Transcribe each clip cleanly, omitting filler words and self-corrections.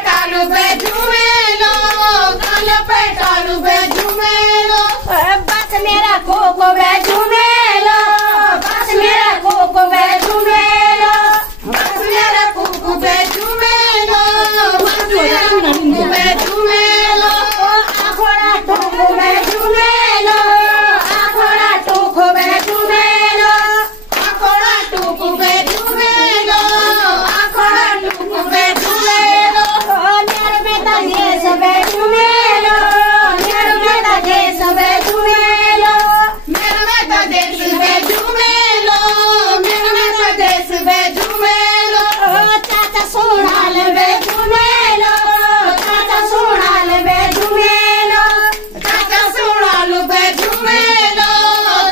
पेटालू बे झूमेलो, काला पेटालू बे झूमेलो, बस मेरा कोको बे झूमेलो, बस मेरा कोको बे झूमेलो, बस मेरा कोको बे झूमेलो, बस मेरा कोको बे झूमेलो, आखोड़ा टोको बे झूमेलो, आखोड़ा टोको बे झूमेलो, आखोड़ा टोको बे झूमेलो, आखोड़ा टोको बे झूमेलो, मेरे बेटा ये सब झूमेलो, मेरे बेटा ये सब झूमेलो, मेरे बेटा देश में झूमेलो, मेरे बेटा देश में झूमेलो, चाचा सोनाल में झूमेलो, चाचा सोनाल में झूमेलो, चाचा सोनाल में झूमेलो,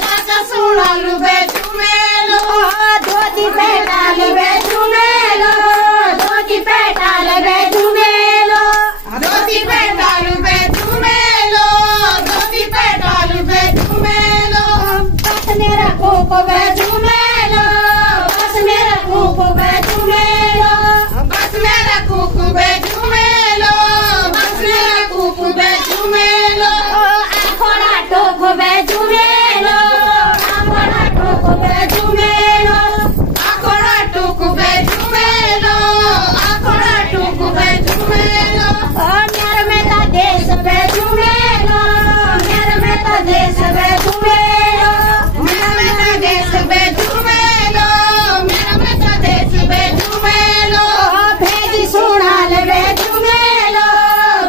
चाचा सोनाल में झूमेलो, धोती पेटाल में झूमेलो, धोती पेटाल में झूमेलो, धोती पेटाल में झूमेलो, धोती पेटाल में झूमेलो, बस मेरा कोको में झूमेलो, बस मेरा कोको में झूमेलो, बस मेरा कोको में झूमेलो, बस मेरा कोको में झूमेलो, आखोड़ा टोको में झूमेलो, आखोड़ा टोको में झूमेलो, आखोड़ा टोको में झूमेलो, आखोड़ा टोको में झूमेलो, मेरे मेरा देश में झूमेलो, मेरे मेरा देश में झूमेलो, मेरे मेरा देश में झूमेलो, मेरे मेरा देश में झूमेलो, भेजी सोनाल में झूमेलो,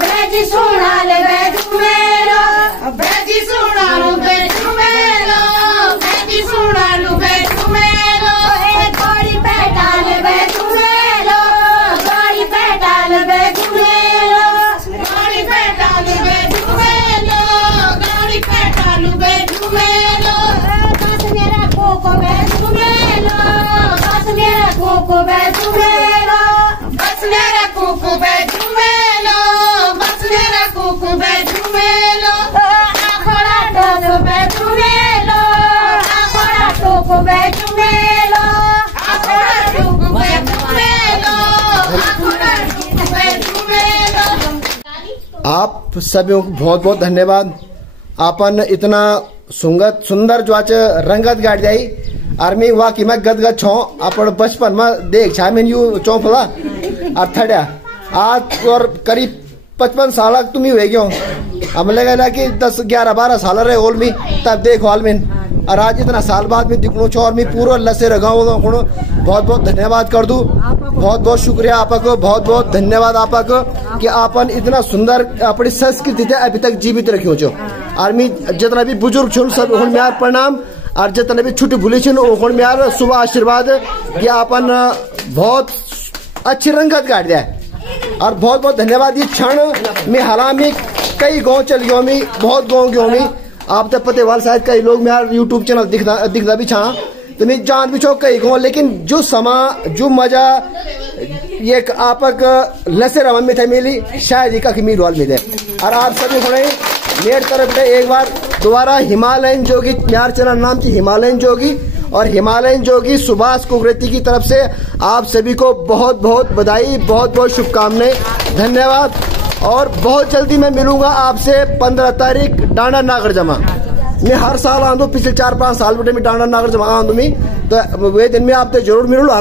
भेजी सोनाल में झूमेलो, भेजी सोनाल में झूमेलो, भेजी सोनाल में झूमेलो, गोरी पेटाल में झूमेलो, गोरी पेटाल में झूमेलो, गोरी पेटाल में झूमेलो, गोरी पेटाल में झूमेलो, बस मेरा कोको में झूमेलो, बस मेरा कोको में झूमेलो, बस मेरा कोको में झूमेलो, बस मेरा कोको में झूमेलो, आखोड़ा टोको में झूमेलो, आखोड़ा टोको में झूमेलो, आखोड़ा टोको में झूमेलो, आखोड़ा टोको में झूमेलो। आप सभी को बहुत बहुत धन्यवाद। आपन इतना सुंदर जो आज रंगत गाड़ जाई आर्मी वाकई में गदगद छो अपन बचपन में देख छा मैंने यू चौफला और थड़ा आज और करीब 55 साल तुम ही हो हम लगे ना कि 10-11-12 साल रहे होल में तब देख हॉल में और आज इतना साल बाद में दिखनो छो और मैं पूरा लसे रगाऊ बहुत बहुत धन्यवाद कर दूं। बहुत बहुत शुक्रिया आपको, बहुत बहुत धन्यवाद आपको कि आपन इतना सुंदर अपनी संस्कृति अभी तक जीवित रखियो छो। और मैं जितना भी बुजुर्ग छो सब म्यार प्रणाम और जितने भी छुट्टी भूली छो म्यार शुभ आशीर्वाद कि आपन बहुत अच्छी रंगत काट दिया और बहुत बहुत धन्यवाद। ये क्षण में हालां में कई गाँव चल गयो में बहुत गाँव गयो में आप तक पते वाल शायद कई लोग मेरा यूट्यूब चैनल दिखता भी छा तो मैं जान भी छो कई गाँव लेकिन जो समा जो मजा ये आपक लसे रवन में थे मिली शायद एक मीर वाल में थे। और आप सभी थोड़े मेरे तरफ से एक बार दोबारा हिमालयन जोगी प्यार चैनल नाम की हिमालयन जोगी और हिमालयन जोगी सुभाष कुकरेती की तरफ से आप सभी को बहुत बहुत बधाई, बहुत बहुत शुभकामनाएं, धन्यवाद। और बहुत जल्दी मैं मिलूंगा आपसे 15 तारीख डांडा नागर जमा। मैं हर साल आंदू पिछले 4-5 साल बेटे मैं डांडा नागर जमा आंदू मी तो वे दिन में आपसे जरूर मिलूंगा।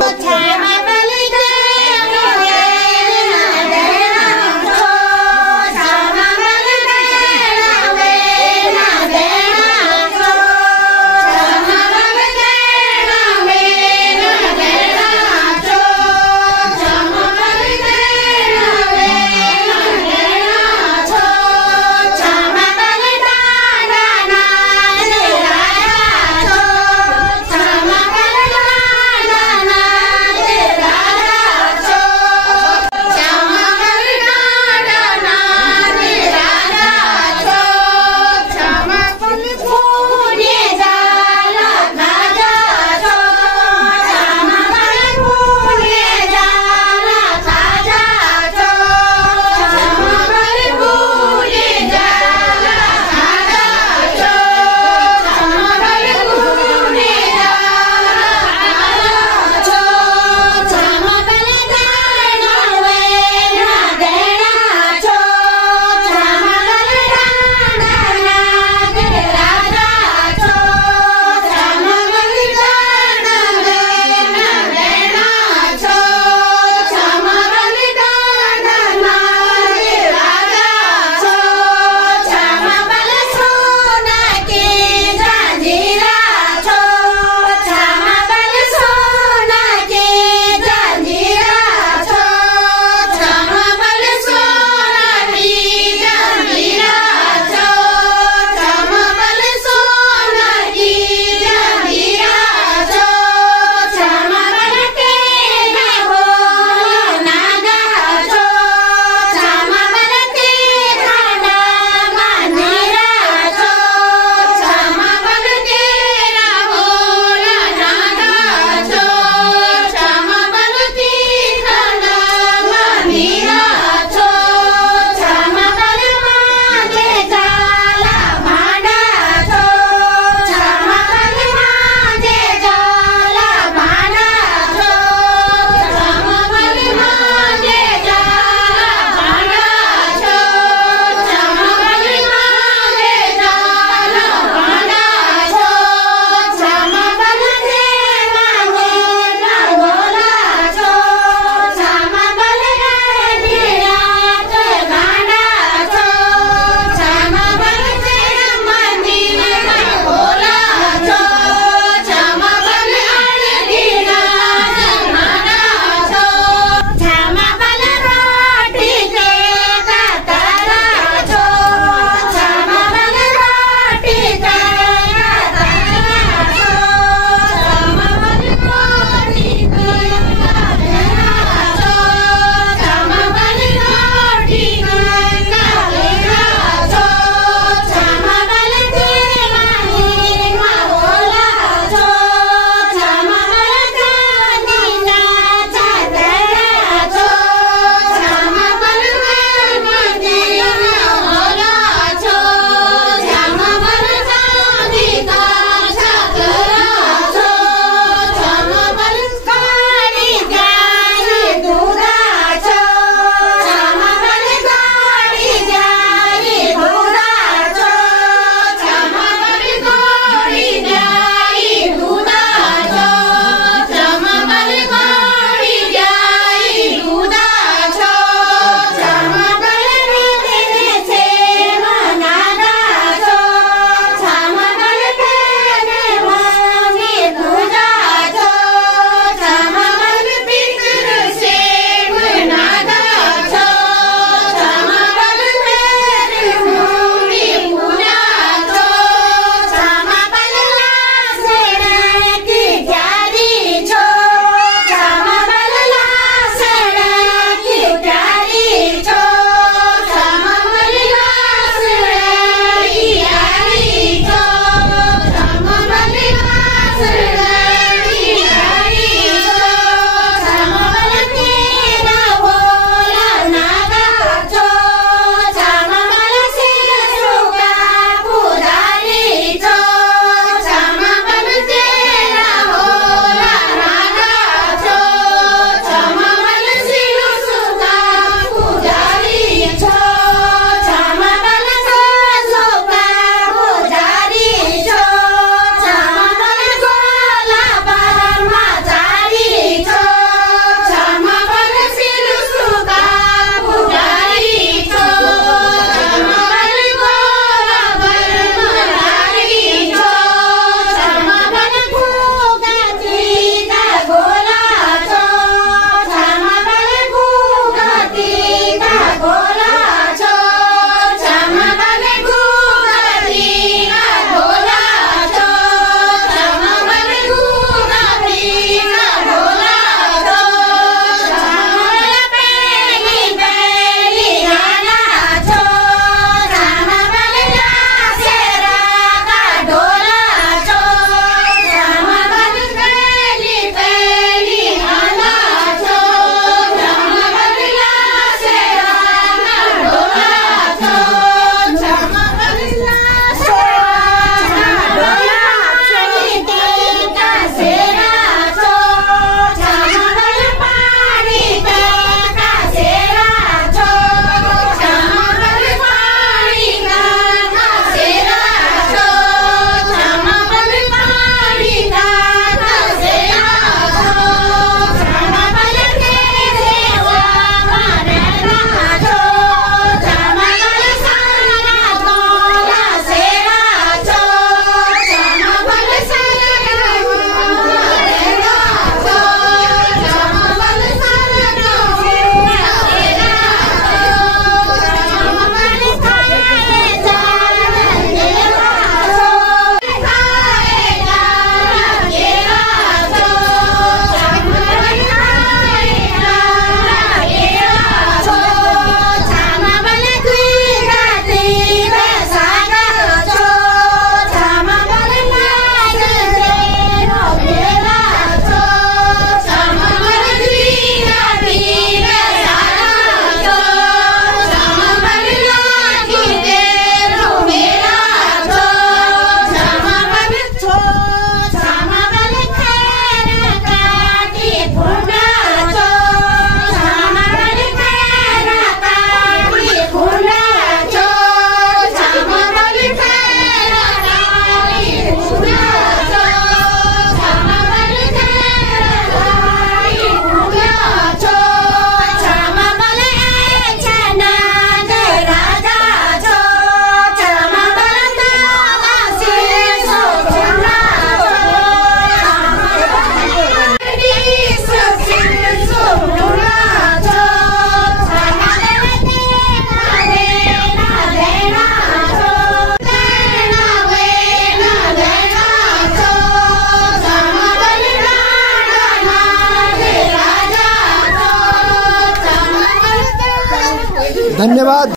धन्यवाद।